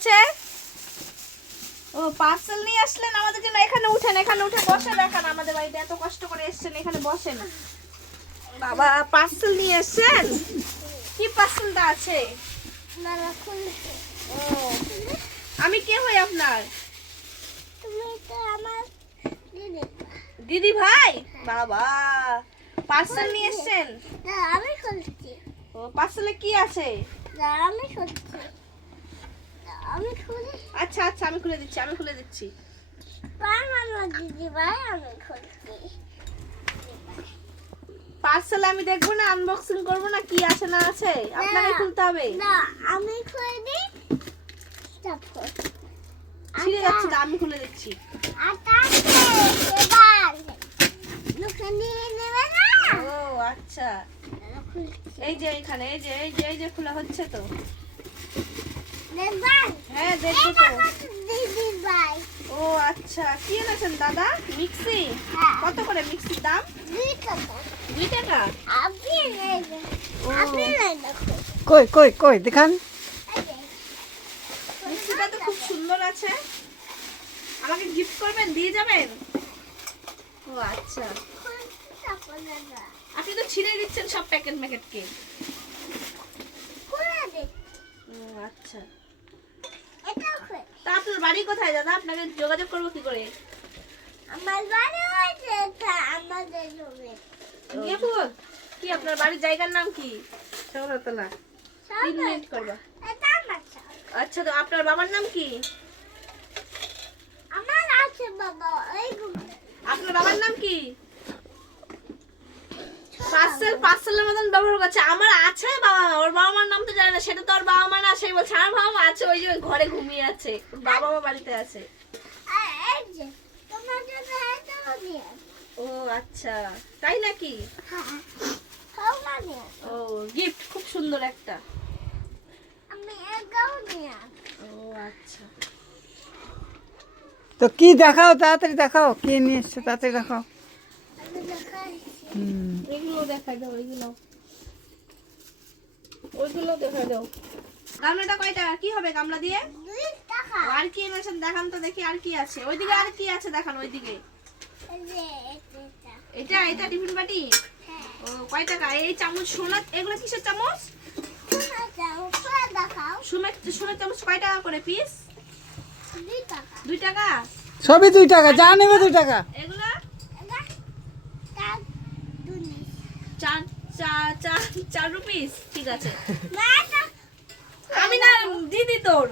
আছে? ও পার্সেল নিয়ে আসলেন আমাদের জন্য। এখানে উঠেন, এখানে উঠে বসে দেখান। আমাদের বাড়িতে এত কষ্ট করে এসেছেন, এখানে বসেন। বাবা পার্সেল নিয়ে এসেছেন? কি পার্সেলটা আছে? ও আমি কে হই আপনার? তুমি তো আমার দিদি। দিদি ভাই? বাবা পার্সেল নিয়ে এসেছেন? আমি খুলছি। ও পার্সেলে কি আছে? আমি খুলছি। আমি খুলি। আচ্ছা আচ্ছা আমি খুলে দিচ্ছি, আমি খুলে দিচ্ছি। আমার দিদি ভাই আমি খুলছি। পার্সেল আমি দেখবো না, আনবক্সিং করবো না, কি আছে না আছে আপনাকে খুলতে হবে। না আমি খুলে দিই। তারপর ছিঁড়ে যাচ্ছে তো, আমি খুলে দিচ্ছি। এবার লোকে নিয়ে নেবে না। ও আচ্ছা এই যে এখানে এই যে খোলা হচ্ছে তো। দেখবেন? হ্যাঁ দেখবো তো। দিদি ভাই। ও আচ্ছা কি এনেছেন দাদা? মিক্সি? হ্যাঁ। কত করে মিক্সির দাম? 2 টাকা। 2 টাকা? আপনি নেবেন। ও আপনি নেবেন। কই কই কই দেখান। মিক্সিটা তো খুব সুন্দর আছে। আমাকে গিফট করবেন, দিয়ে যাবেন? ও আচ্ছা আপনি তো ছিঁড়ে দিচ্ছেন সব প্যাকেট ম্যাকেটকে। ও আচ্ছা তা আপনার বাড়ি কোথায় দাদা? আপনাকে যোগাযোগ করবো কি করে? আমার বাড়ি হয়েছে আমাদের জমি। গেবুল কি আপনার বাড়ির জায়গার নাম কি? শহরতলা। 3 মিনিট করবা। এটা আমার সব। আচ্ছা তো আপনার বাবার নাম কি? আমার আছে বাবা এইগুলো। আপনার বাবার নাম কি? পার্সেলের মতন ব্যবহার করছে। আমার আছে বাবা মা, ওর বাবা মার নাম তো জানে না। সেটা তো ওর বাবা মা না, সেই বলছে আমার বাবা মা আছে, ওই যে ওই ঘরে ঘুমিয়ে আছে। ওর বাবা মা বাড়িতে আছে। এই যে তোমার জন্য এটাও নিয়ে। ও আচ্ছা তাই নাকি? হ্যাঁ সব নিয়ে। ও গিফট খুব সুন্দর একটা। আমি এটাও নিয়ে। ও আচ্ছা তো কি দেখাও, তাড়াতাড়ি দেখাও, কি নিয়ে এসছো তাড়াতাড়ি দেখাও। আমি দেখাই। এগুলো দেখাই দাও, ওইগুলো দেখাই দাও। গামলাটা কয় টাকা? কি হবে গামলা দিয়ে? 2 টাকা। আর কি এনেছেন দেখান তো দেখি, আর কি আছে ওইদিকে? আর কি আছে দেখান ওইদিকে। এই যে এটা। এটা টিফিন বাটি? হ্যাঁ। ও কয় টাকা? এই চামচ সোনা, এগুলো কিসের চামচ? শোনা যাও করে দেখাও। সোনার চামচ কয় টাকা করে পিস? 2 টাকা। 2 টাকা? সবই 2 টাকা, যা নেবে 2 টাকা। এগুলো এটা তার দুনি। 4 রুপিস। ঠিক আছে। না এটা আমি না দিদি তোর,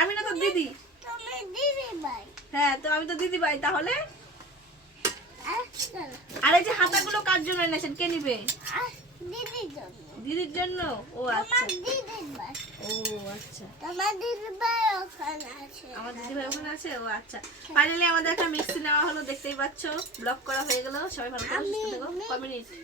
আমি না তোর দিদি। তুমি দিদি ভাই। হ্যাঁ তো আমি তো দিদি ভাই তাহলে। আচ্ছা। আর এই যে হাতাগুলো কার জন্য এনেছেন, কে নিবে? দিদির জন্য। দিদির জন্য? ও আচ্ছা। তোমার দিদির ভাই। ও আচ্ছা তোমার দিদির ভাই ওখানে আছে। আমার দিদি ভাই ওখানে আছে? ও আচ্ছা ফাইনালি আমাদের একটা মিক্সি নেওয়া হলো, দেখতেই পাচ্ছ। ব্লগ করা হয়ে গেল। সবাই ভালো করে সুস্থ থেকো। কমিউনিটি